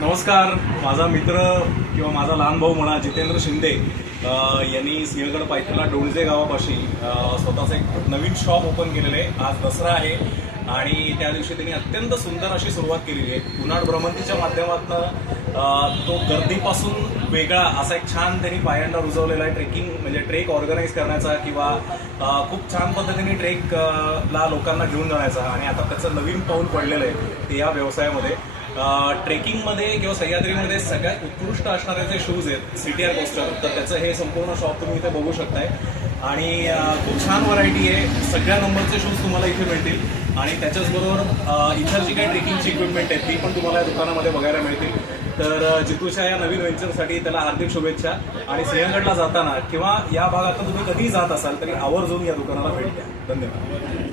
नमस्कार. माझा मित्र किंवा माझा लहान भाऊ म्हणा जितेंद्र शिंदे यांनी सिंहगड पायथ्याला डोंगजे गावापाशी स्वतःचं एक नवीन शॉप ओपन केलेलं आहे. आज दसरा आहे आणि त्या दिवशी त्यांनी अत्यंत सुंदर अशी सुरुवात केलेली आहे. उन्हाळ भ्रमंतीच्या माध्यमातून तो गर्दीपासून वेगळा असा एक छान त्यांनी पायंडा रुजवलेला आहे. ट्रेकिंग म्हणजे ट्रेक ऑर्गनाईज करण्याचा किंवा खूप छान पद्धतीने ट्रेकला लोकांना घेऊन जाण्याचा आणि आता त्याचं नवीन पाऊल पडलेलं आहे ते या व्यवसायामध्ये. ट्रेकिंगमध्ये किंवा सह्याद्रीमध्ये सगळ्यात उत्कृष्ट असणारे जे शूज आहेत CTR कोस्टर, तर त्याचं हे संपूर्ण शॉप तुम्ही इथे बघू शकताय आणि खूप छान व्हरायटी आहे. सगळ्या नंबरचे शूज तुम्हाला इथे मिळतील आणि त्याच्याचबरोबर इतर जी काही ट्रेकिंगची इक्विपमेंट आहे ती पण तुम्हाला या दुकानामध्ये बघायला मिळतील. तर जितूच्या या नवीन व्हेंचरसाठी त्याला हार्दिक शुभेच्छा आणि सिंहगडला जाताना किंवा या भागात तुम्ही कधीही जात असाल तरी आवर्जून या दुकानाला भेट द्या. धन्यवाद.